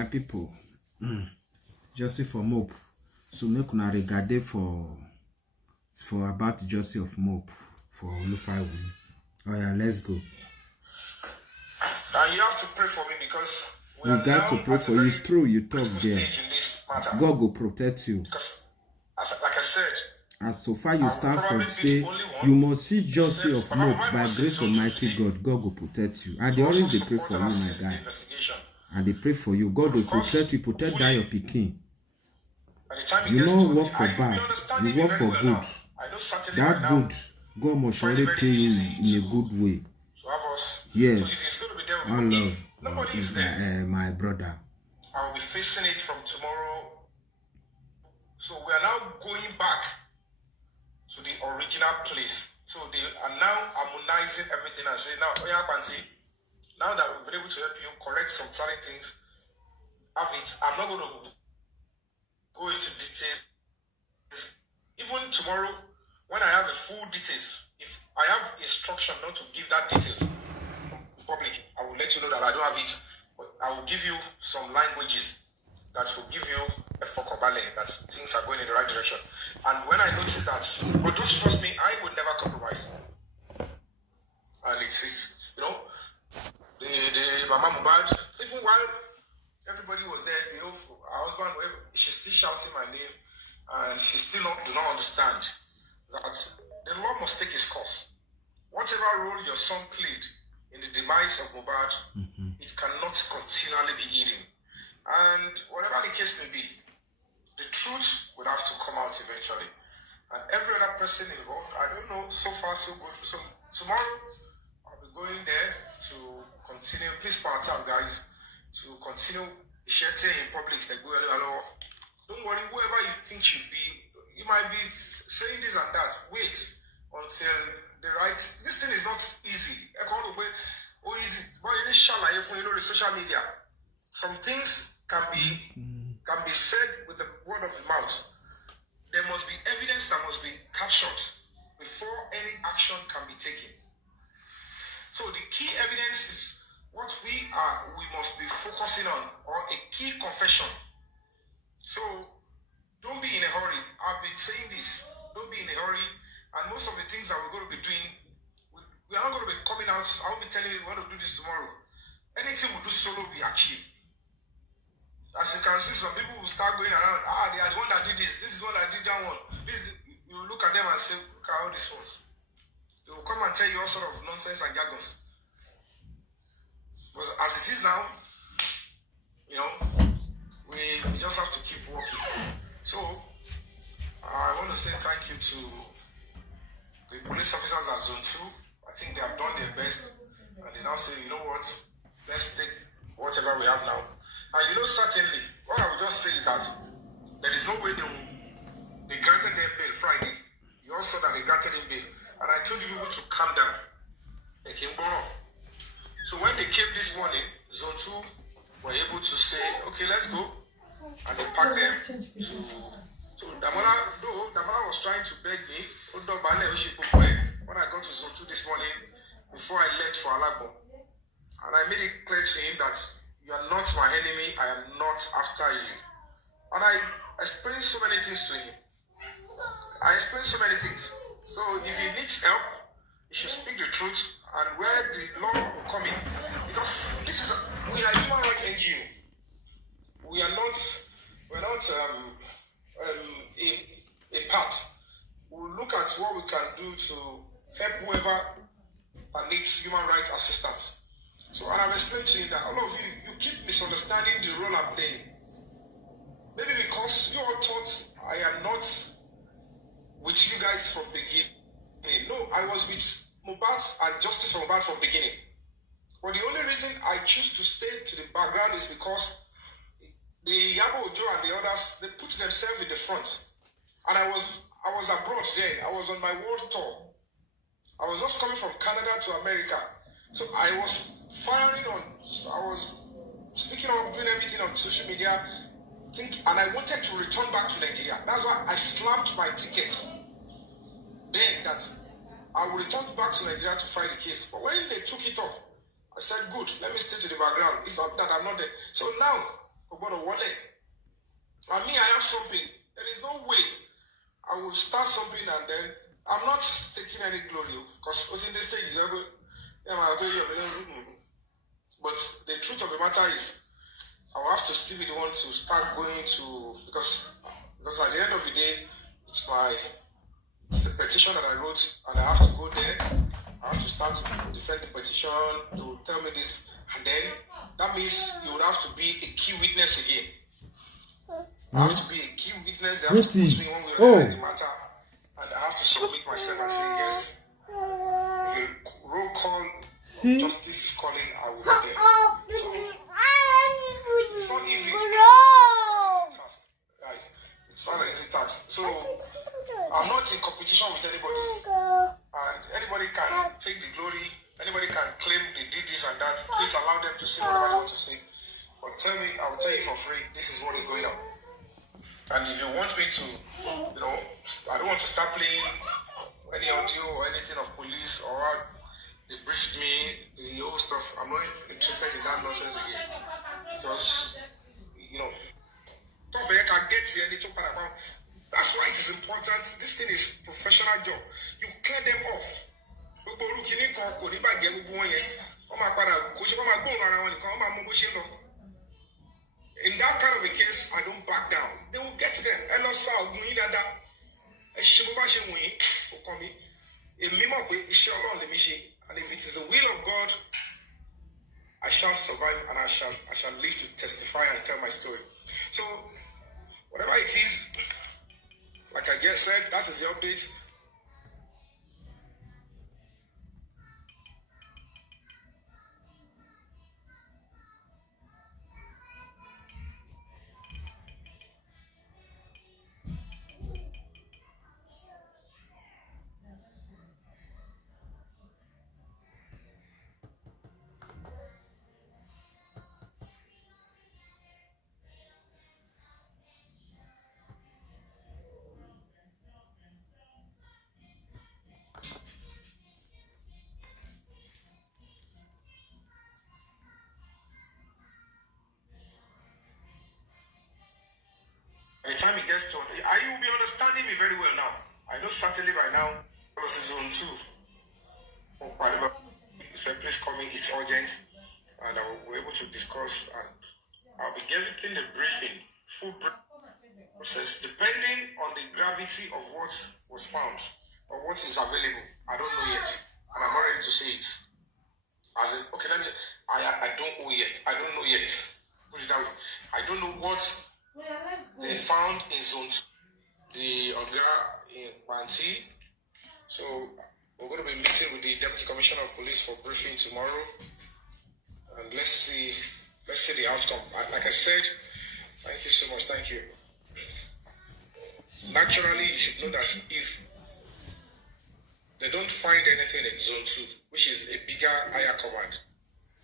My people, Joseph of Mope. So make una regard for about Joseph of Mope for Olufai. Oh yeah, let's go. And you have to pray for me because we got to pray for you. It's true, you talk there. God will protect you. Because, like I said, as so far you stand from stay, you must see Joseph of Mope by grace Almighty God. God will protect you. And they always they pray for you, my guy. And they pray for you. God will protect you, protect that your Peking. You don't work for bad, you work for good. That good, God must surely pay you in a good way. Yes, I love my brother. I will be facing it from tomorrow. So we are now going back to the original place. So they are now harmonizing everything and saying, now that we've been able to help you correct some certain things, have it. I'm not going to go into details. Even tomorrow, when I have a full details, if I have instruction not to give that details in public, I will let you know that I don't have it. But I will give you some languages that will give you a focobale, that things are going in the right direction. And when I notice that, but don't trust me, I would never compromise. And it's you know, the Mama Mohbad, even while everybody was there, her husband, she's still shouting my name, and she still do not understand that the law must take its course. Whatever role your son played in the demise of Mohbad, it cannot continually be hidden. And whatever the case may be, the truth will have to come out eventually. And every other person involved, I don't know, so far so good. So tomorrow, I'll be going there to continue, please part out guys, to continue sharing in public. Like, don't worry, whoever you think should be, you might be saying this and that. Wait until the right, this thing is not easy. Easy. But you know the social media. Some things can be said with the word of the mouth. There must be evidence that must be captured before any action can be taken. So the key evidence is what we must be focusing on, or a key confession. So don't be in a hurry. I've been saying this. Don't be in a hurry. And most of the things that we're going to be doing, we are not going to be coming out. I won't be telling you we want to do this tomorrow. Anything we do solo, we achieve. As you can see, some people will start going around. They are the one that did this. This is what I did that one. You look at them and say, look at all these ones. They will come and tell you all sort of nonsense and jargons. But as it is now, you know, we just have to keep working. So, I want to say thank you to the police officers at Zone 2. I think they have done their best. And they now say, you know what, let's take whatever we have now. And you know, certainly, what I would just say is that there is no way they granted them bail Friday. You also that they granted them bail. And I told you people to calm down. They came borrow. So when they came this morning, Zone 2 were able to say, okay, let's go. And they packed them to... So Damola was trying to beg me. When I got to Zone 2 this morning, before I left for Alagbo, and I made it clear to him that you are not my enemy, I am not after you. And I explained so many things to him. So if he needs help, he should speak the truth, and where the law will come in. Because we are human rights NGO. We're not a part. We'll look at what we can do to help whoever that needs human rights assistance. So, and I've explained to you that all of you keep misunderstanding the role I'm playing. Maybe because you all thought I am not with you guys from beginning. No, I was with Mohbad and Justice for Mohbad from beginning. But the only reason I choose to stay to the background is because the Yabo Ojo and the others, they put themselves in the front. And I was abroad then. I was on my world tour. I was just coming from Canada to America. So I was firing on, I was speaking of doing everything on social media, and I wanted to return back to Nigeria. That's why I slammed my tickets. Then that I would return back to Nigeria to fight the case. But when they took it up, I said, good, let me stay to the background. It's not that I'm not there. So now, about a wallet. And me, I have something. There is no way I will start something and then I'm not taking any glory because in this stage, but the truth of the matter is, I will have to still be the one to start going to because at the end of the day, it's the petition that I wrote, and I have to go there. I have to start to defend the petition. They will tell me this, and then that means you would have to be a key witness again. I have to be a key witness. They have to put me one way or another in the matter, and I have to submit myself and say yes. If a roll call justice is calling, I will be there. So it's not easy. Guys, it's not an easy task. So I'm not in competition with anybody, and anybody can take the glory. Anybody can claim they did this and that. Please allow them to say whatever they want to say. But tell me, I will tell you for free, this is what is going on. And if you want me to, I don't want to start playing any audio or anything of police or how they briefed me, the old stuff. I'm not interested in that nonsense again. Because, can get here, they talk about. That's why it is important. This thing is professional job. You clear them off. In that kind of a case, I don't back down. They will get them. And if it is the will of God, I shall survive and I shall live to testify and tell my story. So, whatever it is, like I just said, that is the update. By the time it gets to, you will be understanding me very well now. I know certainly by now, this is zone 2. So please call me, it's urgent, and I will be able to discuss, and I'll be getting the briefing, full process, depending on the gravity of what was found, or what is available. I don't know yet, and I'm not ready to say it. As in, okay, I don't know yet. I don't know yet. Put it that way. I don't know what they found in zone 2, the Oga in Banti. So we're going to be meeting with the Deputy Commissioner of Police for briefing tomorrow, and let's see the outcome. Like I said, thank you so much. Thank you. Naturally, you should know that if they don't find anything in zone 2, which is a bigger, higher command,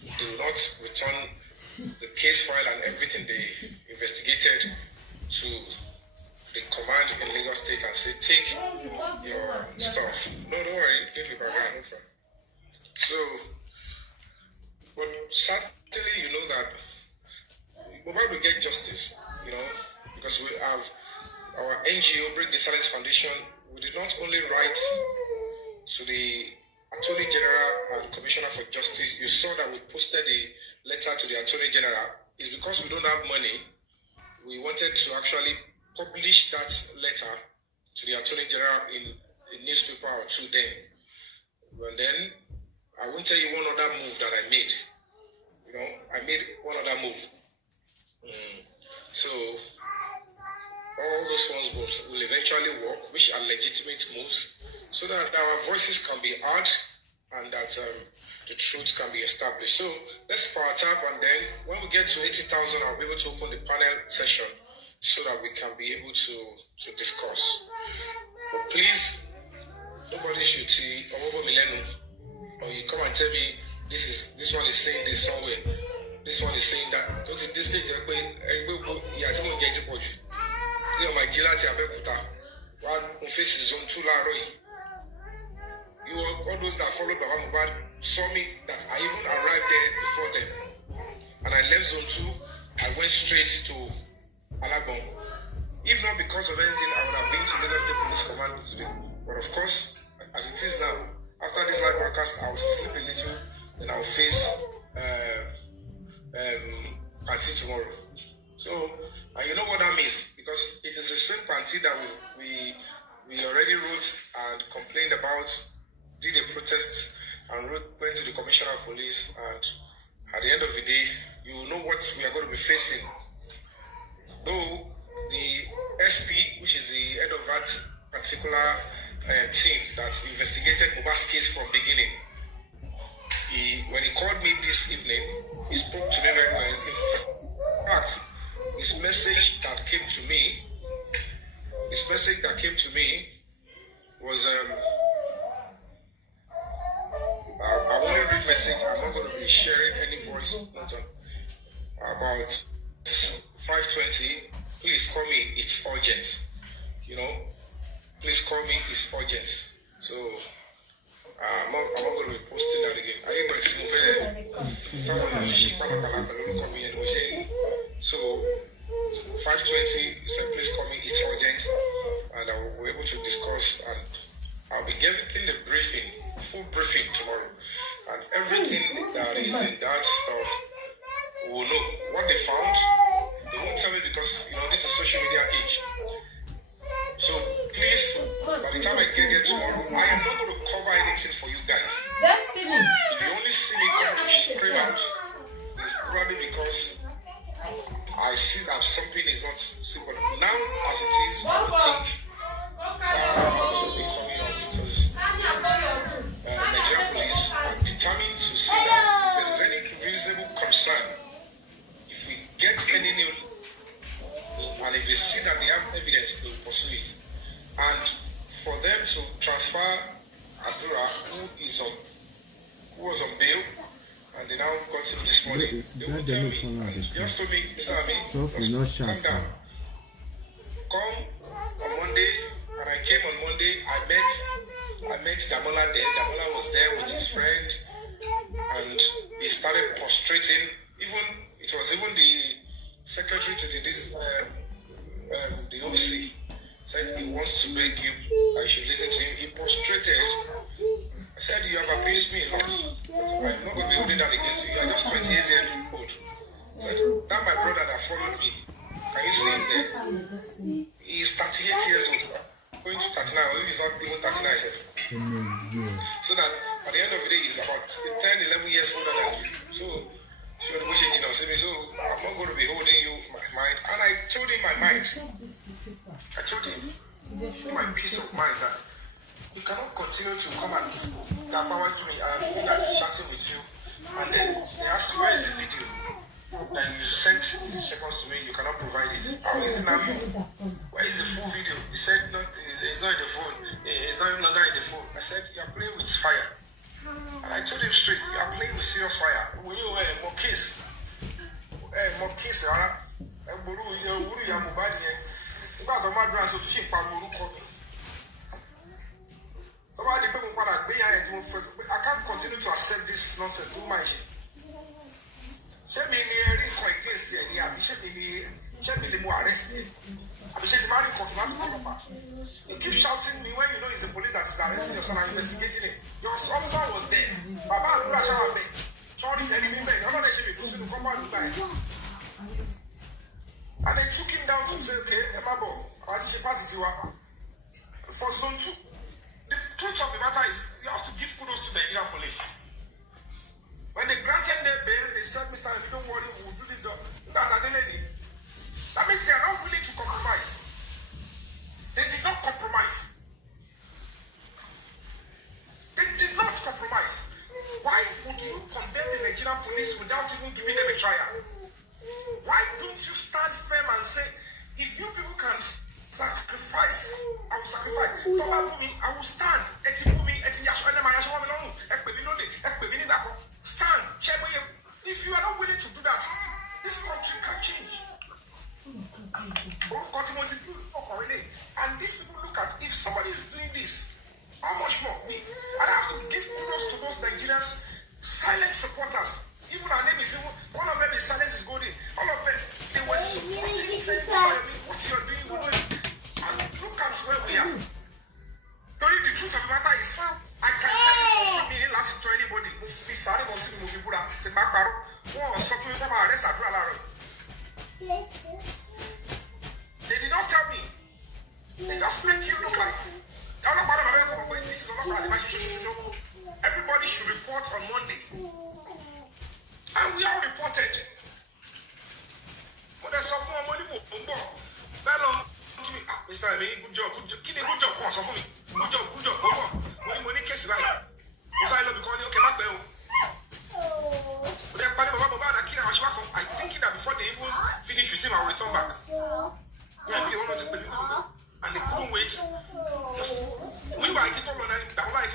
they will not return the case file and everything they investigated to the command in Lagos State and say, take your stuff. No, don't worry, give me back, no problem. So, but certainly you know that Mohbad will get justice, because we have our NGO, Break the Silence Foundation. We did not only write to the Attorney General and Commissioner for Justice. You saw that we posted the letter to the Attorney General. It's because we don't have money. We wanted to actually publish that letter to the Attorney General in a newspaper or two then. And then I won't tell you one other move that I made. I made one other move. So all those ones will eventually work, which are legitimate moves, so that our voices can be heard and that the truth can be established. So let's power tap, and then when we get to 80,000, I'll be able to open the panel session so that we can be able to discuss. But please, nobody should see or you come and tell me this one is saying this somewhere, this one is saying that. Don't you this thing my Gilati Abekuta, one faces zone 2 Laroi. You all those that followed Mohbad saw me that I even arrived there before them. And I left zone 2 I went straight to Alagbon. If not because of anything, I would have been to Lagos State Police Command today. But of course, as it is now, after this live broadcast, I'll sleep a little, then I'll face Panti tomorrow. So, and you know what that means, because it is the same Panti that we already wrote and complained about, did a protest and went to the Commissioner of Police, and at the end of the day, you will know what we are going to be facing. Though the SP, which is the head of that particular team that investigated Mohbad's case from beginning, when he called me this evening, he spoke to me very well. In fact, his message that came to me was I only read message. I'm not going to be sharing any voice note on about 5:20. Please call me. It's urgent. You know, please call me. It's urgent. So I'm not going to be posting that again. I ain't going to move it. So 5:20. He said, please call me. It's urgent, and I will be able to discuss. And I'll be getting the briefing, full briefing tomorrow, and everything that is in that stuff. We'll know what they found. They won't tell me because, you know, this is social media age. So please, by the time I get there tomorrow, I am not going to cover anything for you guys. If you only see me come to scream out, it's probably because I see that something is not simple. Now, as it is, I don't think something coming up because Nigerian police are determined to see that if there is any reasonable concern, get any new, and if they see that they have evidence, they will pursue it. And for them to transfer Adura, who was on bail, and they now got him this morning, they will tell me, and just told me, Mr. Abi, calm down. Come on Monday, and I came on Monday. I met Damola there. Damola was there with his friend, and he started prostrating. It was even the secretary to the OC said he wants to beg you, I should listen to him. He prostrated. I said, you have abused me a lot, but I'm not going to be holding that against you. You are just 28 years old. I said, that my brother that followed me, can you see him there? He is 38 years old, going to 39, or if he's not even 39, I said. So that at the end of the day, he's about 10, 11 years older than you. So I'm not going to be holding you my mind. And I told him my mind. I told him my peace of mind that you cannot continue to come and that power to me and me that is chatting with you. And then they asked me, where is the video? That you sent 3 seconds to me, you cannot provide it. How is it now you? Where is the full video? He said, no, it's not in the phone. It's not even longer in the phone. I said, you are playing with fire. And I told him straight, you are playing with serious fire. When you were more case, Mohbad here. About the madrasa of sheep and Moruko. Somebody people want to be here. I can't continue to accept this nonsense too much. She me near against the idea. She me more arrested. She's married for you keep shouting me when you know it's the police that is arresting your son and investigating it. Your officer was there. Baba Adura Shawa there. Sorry, enemy men. I'm not actually to come out with that. And they took him down to say, okay, Emabo, for zone 2. The truth of the matter is, you have to give kudos to the Nigerian police. When they granted their bail, they said, Mr. If you don't worry, we'll do this job. That means they are not willing to compromise. They did not compromise. They did not compromise. Why would you condemn the Nigerian police without even giving them a trial? Why don't you stand firm and say, if you people can sacrifice, I will sacrifice. I will stand. Stand. If you are not willing to do that, this country can change. And these people look at, if somebody is doing this, how much more me? And I have to give kudos to those Nigerians, silent supporters. Even our name is one of them is Silence is Golden. All of them, they were supporting, saying, what you're doing, we're doing. And look at where we are. Tell you the truth of the matter is, I can tell you something in laughing to anybody. They did not tell me. They just make you look like. Everybody should report on Monday. And we all reported. But there's some more money. Mr. Amy, good job. Good job. Good job. Good job. Money case right. Because I love you calling okay back there. I'm thinking that before they even finish with him, I'll return back. Yeah, they want to take the and they couldn't wait. Just we were like, I'm like,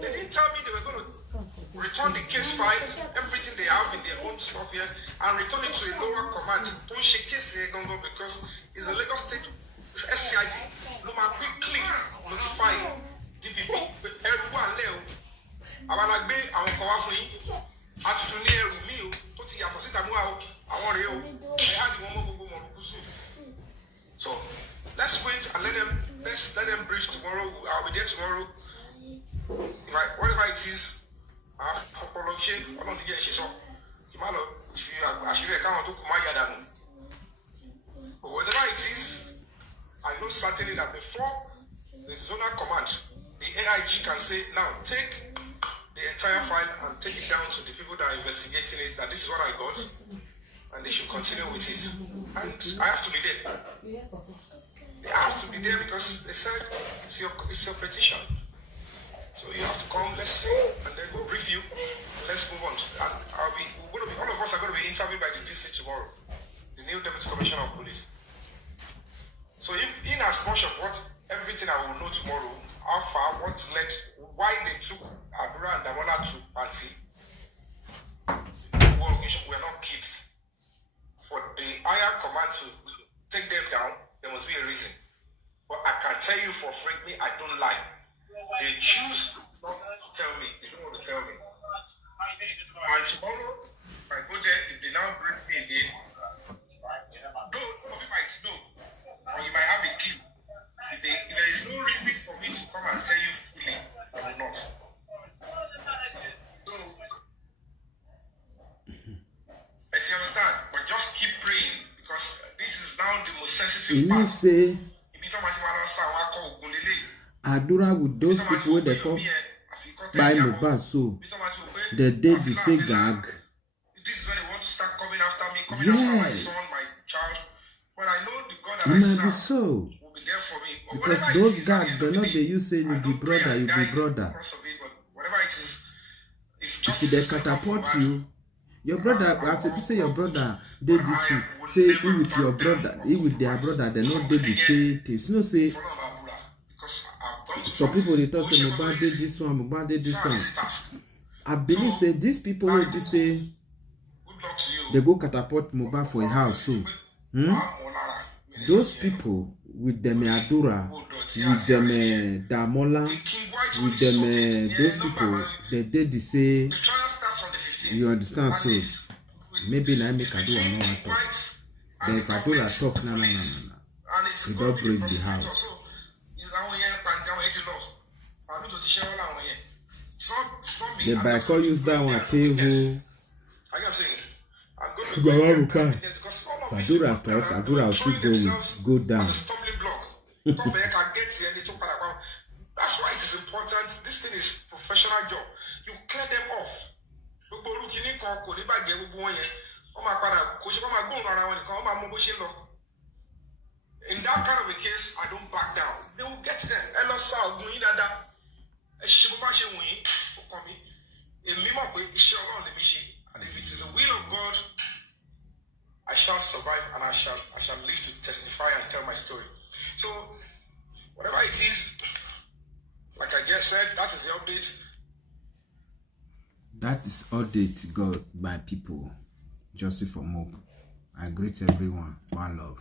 they didn't tell me they were going to return the case file, everything they have in their own stuff here, and return it to a lower command. Don't shake case because it's a Lagos State SCID. No man quickly notify DPP. Everyone leo. Abalagbe àwọn kan wá fún yín. Atuni ẹrù mi o tó ti yàtọ̀ síta mú àwọn rèé o. Ẹ á di wọn mọ́ gbogbo wọn lùkùsù. So let's wait and let them brief tomorrow. I'll be there tomorrow. Whatever it is, but whatever it is, I know certainly that before the zonal command, the AIG can say, now take the entire file and take it down to the people that are investigating it, that this is what I got, and they should continue with it. And I have to be there. They have to be there because they said it's your petition. So you have to come, let's see, and then we'll brief you. Let's move on. And all of us are going to be interviewed by the DC tomorrow, the new Deputy Commissioner of Police. So if in as much of everything I will know tomorrow, how far, what led, why they took Adura and Damola to party, we are not kids. For the higher command to take them down, there must be a reason. But I can tell you for free, I don't lie. They choose not to tell me. They don't want to tell me. And tomorrow, if I go there, if they now brief me again, you might know, or you might have a clue. If there is no reason for me to come and tell you fully, I will not. So, you understand? But just keep praying because this is now the most sensitive part. Say, Adura with those people where they come by Mohbad, so the day they say gag. This is when they want to start coming after me, coming after my son, my child. But I know the God that I serve so. will be there for me. But because those gag, they're not they you say you be brother, you be brother. Whatever it is, if they catapult you, your brother, as if you say your brother did this thing, say he with your brother, he with their brother, they not did the same things. You know, say some people they talk say Mohbad did this one, I believe say these people will be say they go catapult Mohbad for a house. So those people with them Adura, with them Damola, with them those people they did the say. You understand? So maybe I make Adura no talk. Then if Adura talk, no. You don't break the house. The back use that one table. Adura talk, Adura will still go down. That's why it is important. This thing is professional job. You clear them off. In that kind of a case, I don't back down. They will get them. And if it is the will of God, I shall survive and I shall live to testify and tell my story. So, whatever it is, like I just said, that is the update. That is update got by people. Justice for Mob. I greet everyone. One love.